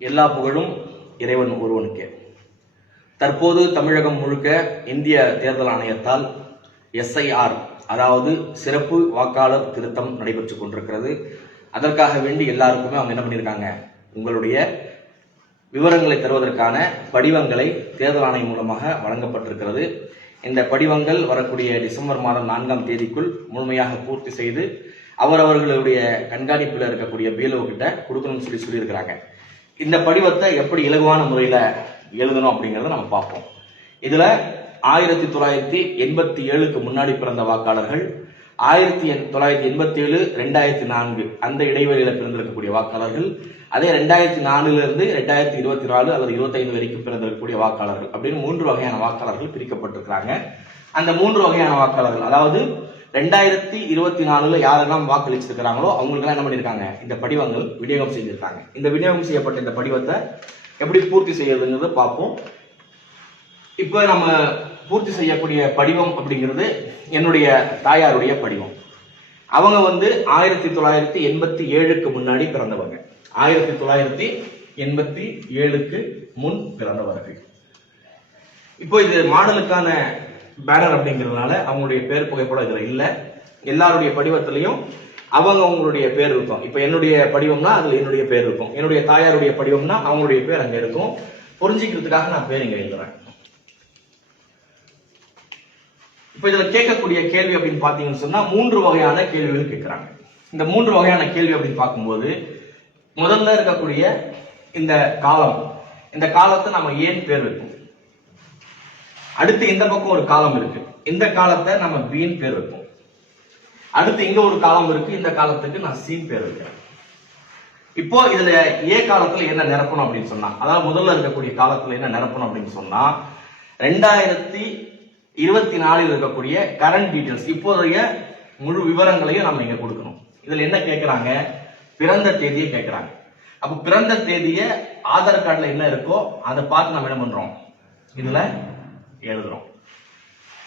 எல்லா புகழும் இறைவன் ஒருவனுக்கே. தற்போது தமிழகம் முழுக்க இந்திய தேர்தல் ஆணையத்தால் SIR அதாவது சிறப்பு வாக்காளர் திருத்தம் நடைபெற்றுக் கொண்டிருக்கிறது. அதற்காக வேண்டி எல்லாருக்குமே அவங்க என்ன பண்ணியிருக்காங்க, உங்களுடைய விவரங்களை தருவதற்கான படிவங்களை தேர்தல் ஆணையம் மூலமாக வழங்கப்பட்டிருக்கிறது. இந்த படிவங்கள் வரக்கூடிய டிசம்பர் மாதம் 4ஆம் தேதிக்குள் முழுமையாக பூர்த்தி செய்து அவரவர்களுடைய கண்காணிப்பில் இருக்கக்கூடிய BLO கிட்ட கொடுக்கணும்னு சொல்லியிருக்கிறாங்க. இந்த படிவத்தை எப்படி இலகுவான முறையில் எழுதணும் அப்படிங்கிறத நம்ம பார்ப்போம். இதுல 1987க்கு முன்னாடி பிறந்த வாக்காளர்கள், 1987 2004 அந்த இடைவெளியில பிறந்திருக்கக்கூடிய வாக்காளர்கள், அதே 2004 இருந்து 2024 அல்லது 25 வரைக்கும் பிறந்திருக்கக்கூடிய வாக்காளர்கள் அப்படின்னு 3 வகையான வாக்காளர்கள் பிரிக்கப்பட்டிருக்கிறாங்க. அந்த 3 வகையான வாக்காளர்கள், அதாவது 2024 யாரெல்லாம் வாக்களிச்சிருக்கிறாங்களோ அவங்களுக்கு என்ன பண்ணிருக்காங்க, இந்த படிவங்கள் விநியோகம் செய்திருக்காங்க. இந்த விநியோகம் செய்யப்பட்ட இந்த படிவத்தை எப்படி பூர்த்தி செய்யறதுங்கிறத பார்ப்போம். இப்ப நம்ம பூர்த்தி செய்யக்கூடிய படிவம் அப்படிங்கிறது என்னுடைய தாயாருடைய படிவம். அவங்க 1987க்கு முன்னாடி பிறந்தவங்க, 1987க்கு முன் பிறந்தவர்கள். இப்போ இது மாடலுக்கான பேனர் அப்படிங்கிறதுனால அவங்களுடைய பேர் புகைப்படம் இதுல இல்ல. எல்லாருடைய படிவத்திலையும் அவங்களுடைய பேர் இருக்கும். இப்ப என்னுடைய படிவம்னா அதுல என்னுடைய பேர் இருக்கும், என்னுடைய தாயாருடைய படிவம்னா அவங்களுடைய பேர் அங்க இருக்கும். புரிஞ்சுக்கிறதுக்காக நான் பேர் இங்க எழுதுறேன். இப்ப இதுல கேட்கக்கூடிய கேள்வி அப்படின்னு பாத்தீங்கன்னு சொன்னா 3 வகையான கேள்விகள் கேட்கிறாங்க. இந்த 3 வகையான கேள்வி அப்படின்னு பார்க்கும்போது முதல்ல இருக்கக்கூடிய இந்த காலம், இந்த காலத்தை நம்ம ஏன் பேர் வைப்போம். அடுத்து இந்த பக்கம் ஒரு காலம் இருக்கு, இந்த காலத்தை நம்ம பீன் பேர் வைப்போம். அடுத்து இங்க ஒரு காலம் இருக்கு, இந்த காலத்துக்கு நான் சீன் பேர் வைக்கிறேன். இப்போ இதுல ஏ காலத்துல என்ன நிரப்பணும் அப்படின்னு சொன்னா, அதாவது முதல்ல இருக்கக்கூடிய காலத்துல என்ன நிரப்பணும் அப்படின்னு சொன்னா 2024 இருக்கக்கூடிய கரண்ட் டீடைல்ஸ், இப்போதைய முழு விவரங்களையும் நம்ம இங்க கொடுக்கணும். இதுல என்ன கேட்கிறாங்க, பிறந்த தேதியை கேட்கிறாங்க. அப்ப பிறந்த தேதியை ஆதார் கார்டுல என்ன இருக்கோ அதை பார்த்து நம்ம என்ன பண்றோம், இதுல எழுதுறோம்.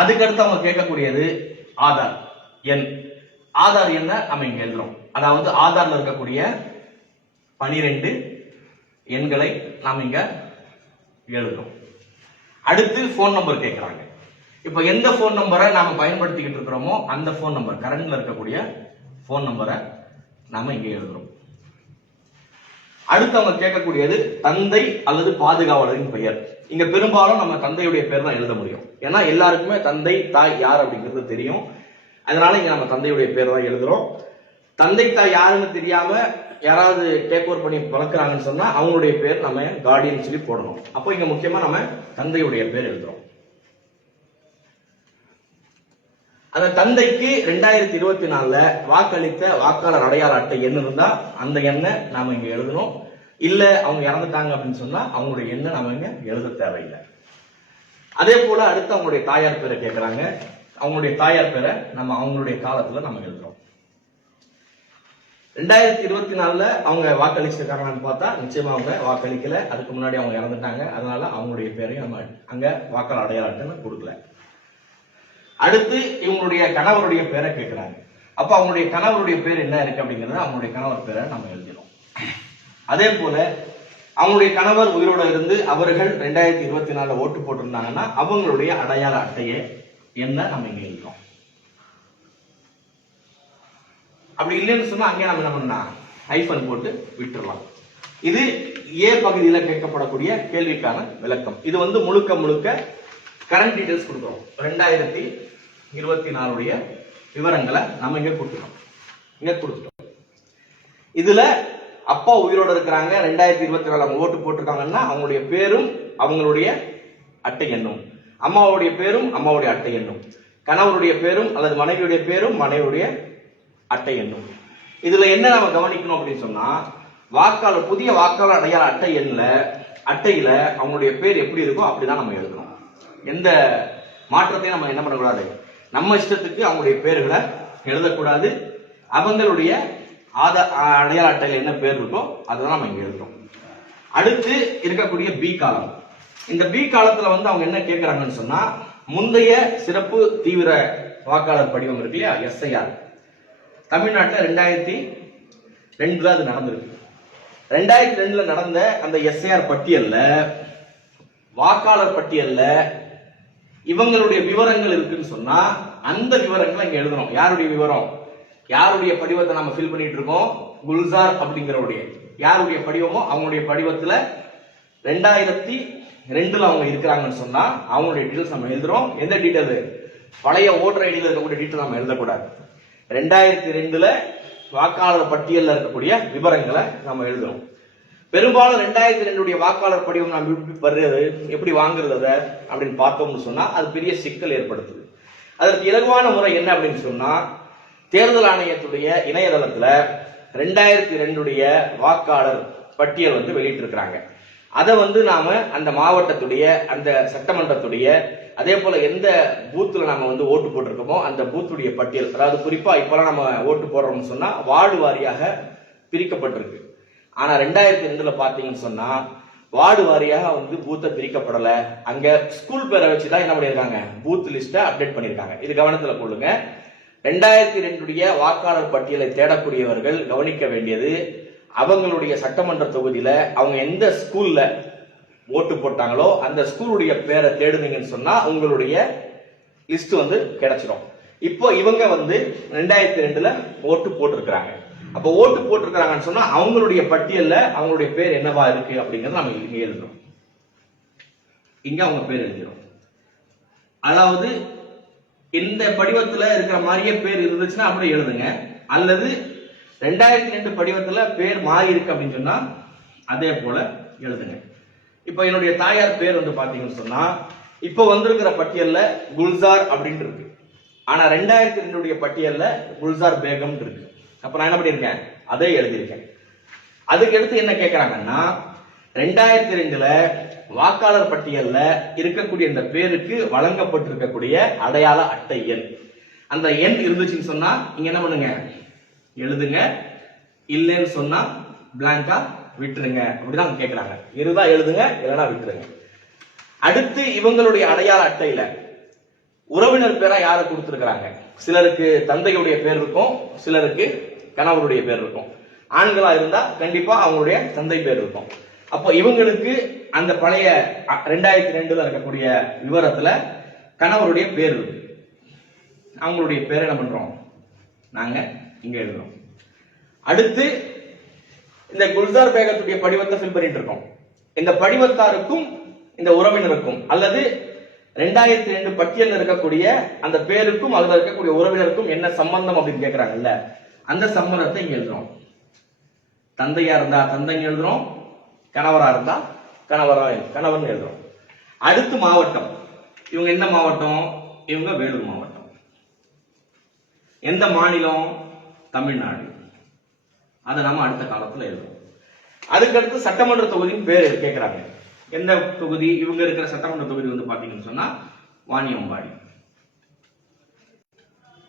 அதுக்கடுத்து அவங்க கேட்கக்கூடியது ஆதார் எண். ஆதார் எண்ண நம்ம இங்க எழுதுறோம். அதாவது ஆதார்ல இருக்கக்கூடிய 12 எண்களை நாம் இங்க எழுதுறோம். அடுத்து போன் நம்பர் கேட்கிறாங்க. இப்ப எந்த போன் நம்பரை நாம பயன்படுத்திக்கிட்டு இருக்கிறோமோ அந்த போன் நம்பர், கரண்ட்ல இருக்கக்கூடிய போன் நம்பரை நாம இங்க எழுதுறோம். அடுத்து அவங்க கேட்கக்கூடியது தந்தை அல்லது பாதுகாவலரின் பெயர். இங்க பெரும்பாலும் நம்ம தந்தையுடைய பேர் தான் எழுத முடியும், ஏன்னா எல்லாருக்குமே தந்தை தாய் யார் அப்படிங்கிறது தெரியும். அதனால இங்க நம்ம தந்தையுடைய பேர் தான் எழுதுறோம். தந்தை தாய் யாருன்னு தெரியாம யாராவது டேக் ஓவர் பண்ணி வளர்க்குறாங்கன்னு சொன்னா அவங்களுடைய பேர் நம்ம கார்டியன் சொல்லி போடணும். அப்போ இங்க முக்கியமா நம்ம தந்தையுடைய பேர் எழுதுறோம். அந்த தந்தைக்கு 2024 வாக்களித்த வாக்காளர் அடையாள அட்டை எண் இருந்தா அந்த எண்ணை நாம இங்க எழுதணும். இல்ல அவங்க இறந்துட்டாங்க அப்படின்னு சொன்னா அவங்களுடைய எண்ணை நாம இங்க எழுத தேவையில்லை. அதே போல அடுத்து அவங்களுடைய தாயார் பேரை கேட்கிறாங்க. அவங்களுடைய தாயார் பேரை நம்ம அவங்களுடைய காலத்துல நம்ம எழுதுறோம். 2024 அவங்க வாக்களிச்சிருக்காங்கன்னு பார்த்தா நிச்சயமா அவங்க வாக்களிக்கல, அதுக்கு முன்னாடி அவங்க இறந்துட்டாங்க. அதனால அவங்களுடைய பேரையும் நம்ம அங்க வாக்காளர் அடையாள அட்டைன்னு கொடுக்கல. அடுத்து இவங்களுடைய கணவருடைய பேரை கேட்கிறாங்க. அப்ப அவங்களுடைய கணவருடைய பேர் என்ன இருக்கு அப்படிங்கறத அவங்களுடைய கணவர் பேரை நம்ம எழுதிடும். அதே போல அவங்களுடைய கணவர் உயிரோட இருந்து அவர்கள் 2024 ஓட்டு போட்டிருந்தாங்கன்னா அவங்களுடைய அடையாள அட்டையை என்ன நம்ம இங்க எழுதுறோம். அப்படி இல்லைன்னு சொன்னா அங்கே நம்ம என்ன பண்ணா ஹைஃபன் போட்டு விட்டுறலாம். இது ஏ பகுதியில கேட்கப்படக்கூடிய கேள்விக்கான விளக்கம். இது முழுக்க முழுக்க கரண்ட் டீடைல்ஸ் கொடுக்கிறோம். 2024 விவரங்களை நம்ம இங்க கொடுத்துட்டோம். இதுல அப்பா உயிரோட இருக்கிறாங்க, 2024 அவங்க ஓட்டு போட்டிருக்காங்கன்னா அவங்களுடைய பேரும் அவங்களுடைய அட்டை எண்ணும், அம்மாவுடைய பேரும் அம்மாவுடைய அட்டை எண்ணும், கணவருடைய பேரும் அல்லது மனைவியுடைய பேரும் மனைவியுடைய அட்டை எண்ணும். இதுல என்ன நம்ம கவனிக்கணும் அப்படின்னு சொன்னா, வாக்காளர் புதிய வாக்காளர் அடையாள அட்டை எண்ல அட்டையில அவங்களுடைய பேர் எப்படி இருக்கோ அப்படிதான் நம்ம எழுதணும். எந்த மாற்றத்தையும் நம்ம என்ன பண்ணக்கூடாது, நம்ம இஷ்டத்துக்கு அவங்களுடைய பேர்களை எழுதக்கூடாது. அவங்களுடைய அடையாள அட்டையில என்ன பேர் இருக்கோ அதுதான் நம்ம இங்க எழுதுறோம். அடுத்து இருக்கக்கூடிய பி காலம். இந்த பி காலத்துல அவங்க என்ன கேட்கிறாங்கன்னு சொன்னா, முந்தைய சிறப்பு தீவிர வாக்காளர் படிவம் இருக்கு இல்லையா, SIR தமிழ்நாட்டில் 2002 அது நடந்திருக்கு. 2002 நடந்த அந்த எஸ்ஐஆர் பட்டியல்ல, வாக்காளர் பட்டியல்ல இவங்களுடைய விவரங்கள் இருக்குன்னு சொன்னா அந்த விவரங்களை இங்க எழுதணும். யாருடைய விவரம், யாருடைய படிவத்தை நம்ம ஃபில் பண்ணிட்டு இருக்கோம், குல்சார் அப்படிங்கிறவருடைய யாருடைய படிவமோ அவங்களுடைய படிவத்துல 2002 அவங்க இருக்கிறாங்கன்னு சொன்னா அவங்களுடைய டீடைல்ஸ் நம்ம எழுதுறோம். எந்த டீடைல், பழைய ஓட்டர் ஐடியில் இருக்கக்கூடிய டீடைல் நம்ம எழுதக்கூடாது. 2002 வாக்காளர் பட்டியலில் இருக்கக்கூடிய விவரங்களை நம்ம எழுதுறோம். பெரும்பாலும் 2002 வாக்காளர் படிவம் நாம் எப்படி வாங்குறது அப்படின்னு பார்த்தோம்னு சொன்னா அது பெரிய சிக்கல் ஏற்படுத்துது. அதற்கு இலகுவான முறை என்ன அப்படின்னு சொன்னா, தேர்தல் ஆணையத்துடைய இணையதளத்துல 2002 வாக்காளர் பட்டியல் வெளியிட்டிருக்கிறாங்க. அதை நாம அந்த மாவட்டத்துடைய அந்த சட்டமன்றத்துடைய அதே போல எந்த பூத்துல நாம ஓட்டு போட்டிருக்கோமோ அந்த பூத்துடைய பட்டியல், அதாவது குறிப்பா இப்பெல்லாம் நம்ம ஓட்டு போடுறோம்னு சொன்னா வார்டு வாரியாக பிரிக்கப்பட்டிருக்கு. ஆனா 2002 பாத்தீங்கன்னு சொன்னா வார்டு வாரியாக பூத்தை பிரிக்கப்படல. அங்க ஸ்கூல் பேரை வச்சுதான் என்ன பண்ணிருக்காங்க, பூத் லிஸ்ட அப்டேட் பண்ணிருக்காங்க. இது கவனத்துல கொள்ளுங்க. 2002 வாக்காளர் பட்டியலை தேடக்கூடியவர்கள் கவனிக்க வேண்டியது, அவங்களுடைய சட்டமன்ற தொகுதியில அவங்க எந்த ஸ்கூல்ல ஓட்டு போட்டாங்களோ அந்த ஸ்கூலுடைய பேரை தேடுனீங்கன்னு சொன்னா உங்களுடைய லிஸ்ட் கிடைச்சிடும். இப்போ இவங்க 2002 ஓட்டு போட்டிருக்கிறாங்க. அப்ப ஓட்டு போட்டிருக்கிறாங்கன்னு சொன்னா அவங்களுடைய பட்டியல்ல அவங்களுடைய பேர் என்னவா இருக்கு அப்படிங்கறத நம்ம இங்க எழுதுறோம். இங்க அவங்க பேர் எழுதுறோம். அதாவது இந்த படிவத்துல இருக்கிற மாதிரியே பேர் இருந்துச்சுன்னா அப்படி எழுதுங்க. அல்லது 2002 படிவத்துல பேர் மாறி இருக்கு அப்படின்னு சொன்னா அதே போல எழுதுங்க. இப்ப என்னுடைய தாயார் பேர் பாத்தீங்கன்னு சொன்னா இப்ப வந்திருக்கிற பட்டியல்ல குல்சார் அப்படின்னு இருக்கு. ஆனா 2002 பட்டியல்ல குல்சார் பேகம் இருக்கு. அப்ப நான் என்ன பண்ணிருக்கேன், அதே எழுதியிருக்கேன். அதுக்கு அடுத்து என்ன கேட்கறாங்கன்னா, 2002 வாக்காளர் பட்டியல்ல இருக்கக்கூடிய இந்த பேருக்கு வழங்கப்பட்டிருக்கக்கூடிய அடையாள அட்டை எண், அந்த எண் இருந்துச்சுன்னு சொன்னா இங்க என்ன பண்ணுங்க, எழுதுங்க. இல்லைன்னு சொன்னா பிளாங்கா விட்டுருங்க. அப்படிதான் கேட்கறாங்க. இருந்தா எழுதுங்க, இல்லைன்னா விட்டுருங்க. அடுத்து இவங்களுடைய அடையாள அட்டையில உறவினர் பேரா யாரை கொடுத்திருக்கிறாங்க. சிலருக்கு தந்தையுடைய பேர் இருக்கும், சிலருக்கு கணவருடைய பேர் இருக்கும். ஆண்களா இருந்தா கண்டிப்பா அவங்களுடைய தந்தை பேர் இருக்கும். அப்போ இவங்களுக்கு அந்த பழைய 2002 இருக்கக்கூடிய விவரத்துல கணவருடைய பேர் இருக்கு. அவங்களுடைய பேரை என்ன பண்றோம், நாங்க இங்க எழுதுறோம். அடுத்து இந்த குல்சார் பேகத்துடைய படிவத்தை ஃபில் பண்ணிட்டு இருக்கோம். இந்த படிவத்தாருக்கும் இந்த உறவினருக்கும் அல்லது 2002 பட்டியலில் இருக்கக்கூடிய அந்த பேருக்கும் அதுல இருக்கக்கூடிய உறவினருக்கும் என்ன சம்பந்தம் அப்படின்னு கேட்கிறாங்கல்ல, அந்த சம்பந்தத்தை இங்க எழுதுறோம். தந்தையா இருந்தா தந்தைன்னு எழுதுறோம், கணவரா இருந்தா கணவன் எழுதுறோம். அடுத்து மாவட்டம், இவங்க எந்த மாவட்டம், இவங்க வேலூர் மாவட்டம். எந்த மாநிலம், தமிழ்நாடு. அதை நாம அடுத்த காலத்துல எழுதுறோம். அதுக்கடுத்து சட்டமன்ற தொகுதியின் பேர் கேட்கிறாங்க. எந்த தொகுதி, இவங்க இருக்கிற சட்டமன்ற தொகுதி பாத்தீங்கன்னு சொன்னா வாணியம்பாடி.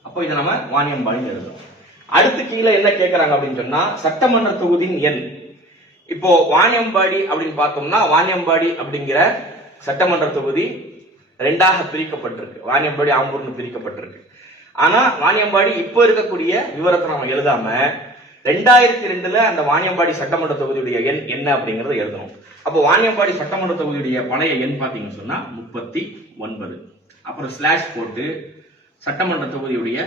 அப்போ இதை நம்ம வாணியம்பாடி எழுதுறோம். அடுத்து கீழே என்ன கேட்கறாங்க அப்படின்னு சொன்னா சட்டமன்ற தொகுதியின் எண். இப்போ வாணியம்பாடி அப்படின்னு பார்த்தோம்னா வாணியம்பாடி அப்படிங்கிற சட்டமன்ற தொகுதி 2ஆக பிரிக்கப்பட்டிருக்கு. வாணியம்பாடி ஆம்பூர்னு பிரிக்கப்பட்டிருக்கு. ஆனா வாணியம்பாடி இப்போ இருக்கக்கூடிய விவரத்தை நம்ம எழுதாம 2002 அந்த வாணியம்பாடி சட்டமன்ற தொகுதியுடைய எண் என்ன அப்படிங்கறத எழுதணும். அப்போ வாணியம்பாடி சட்டமன்ற தொகுதியுடைய பழைய எண் பாத்தீங்கன்னு சொன்னா 39. அப்புறம் ஸ்லாஷ் போட்டு சட்டமன்ற தொகுதியுடைய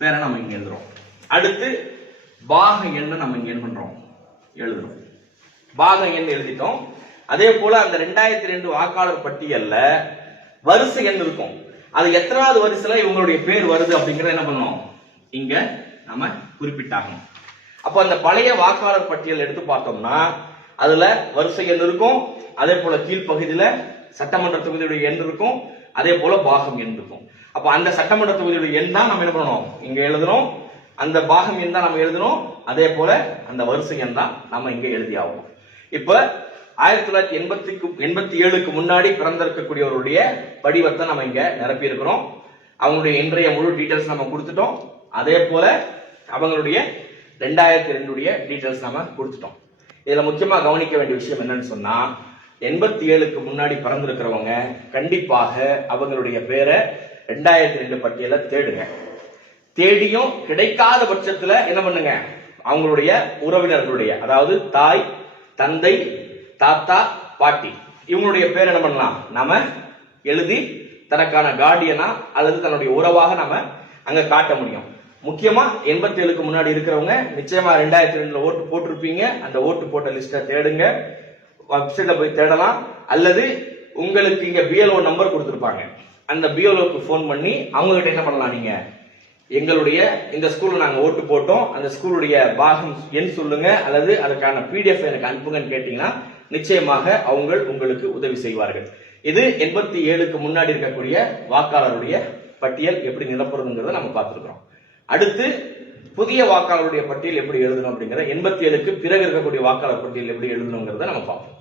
பேரை நம்ம இங்க எழுதுறோம். அடுத்து பாக எண்ணை நம்ம இங்க என்ன பண்றோம், எழுதுறோம். பாக எண் எழுதிட்டோம். அதே போல அந்த 2002 வாக்காளர் பட்டியல்ல வரிசை எண் இருக்கும். அது எத்தனாவது வரிசையில இவங்களுடைய பேர் வருது அப்படிங்கறத என்ன பண்ணணும், இங்க நம்ம குறிப்பிட்டாகணும். அப்ப அந்த பழைய வாக்காளர் பட்டியல் எடுத்து பார்த்தோம்னா அதுல வரிசை எண் இருக்கும். அதே போல கீழ்ப்பகுதியில சட்டமன்ற தொகுதியுடைய எண் இருக்கும். அதே போல பாகம் எண் இருக்கும். அப்ப அந்த சட்டமன்ற தொகுதியுடைய எண் தான் நம்ம என்ன பண்ணணும், இங்க எழுதணும். அந்த பாகம் எண் தான் நம்ம எழுதணும். அதே போல அந்த வரிசை எண் தான் நம்ம இங்க எழுதி ஆகணும். இப்ப 1987க்கு முன்னாடி பிறந்திருக்கக்கூடியவருடைய படிவத்தை நம்ம இங்க நிரப்பி இருக்கிறோம். அவங்களுடைய இன்றைய முழு டீடைல்ஸ் நம்ம கொடுத்துட்டோம். அதே போல அவங்களுடைய 2002 டீடைல்ஸ் நம்ம கொடுத்துட்டோம். இதுல முக்கியமா கவனிக்க வேண்டிய விஷயம் என்னன்னு சொன்னா 87க்கு முன்னாடி பிறந்திருக்கிறவங்க கண்டிப்பாக அவங்களுடைய பேரை 2002 பட்டியல தேடுங்க. தேடியும் கிடைக்காத பட்சத்துல என்ன பண்ணுங்க, அவங்களுடைய உறவினர்களுடைய, அதாவது தாய், தந்தை, தாத்தா, பாட்டி, இவங்களுடைய பேர் என்ன பண்ணலாம், நாம எழுதி தனக்கான கார்டியனா அல்லது தன்னுடைய உறவாக நாம அங்க காட்ட முடியும். முக்கியமா 87க்கு முன்னாடி இருக்கிறவங்க நிச்சயமா 2002ல ஓட்டு போட்டிருப்பீங்க. அந்த ஓட்டு போட்ட லிஸ்ட தேடுங்க, வெப்சைட்ல போய் தேடலாம். அல்லது உங்களுக்கு இங்க பிஎல்ஓ நம்பர் கொடுத்திருப்பாங்க, அந்த பிஎல்ஓக்கு போன் பண்ணி அவங்க கிட்ட என்ன பண்ணலாம், நீங்க எங்களுடைய இந்த ஸ்கூல்ல நாங்க ஓட்டு போட்டோம், அந்த ஸ்கூலுடைய பாகம் எண் சொல்லுங்க அல்லது அதுக்கான பிடிஎஃப் எனக்கு அனுப்புங்கன்னு கேட்டீங்கன்னா நிச்சயமாக அவங்க உங்களுக்கு உதவி செய்வார்கள். இது 87க்கு முன்னாடி இருக்கக்கூடிய வாக்காளருடைய பட்டியல் எப்படி நிரப்புறதுங்கிறத நம்ம பார்த்திருக்கிறோம். அடுத்து புதிய வாக்காளருடைய பட்டியல் எப்படி எழுதணும் அப்படிங்கிற 87க்கு பிறகு இருக்கக்கூடிய வாக்காளர் பட்டியல் எப்படி எழுதணுங்கிறத நம்ம பார்ப்போம்.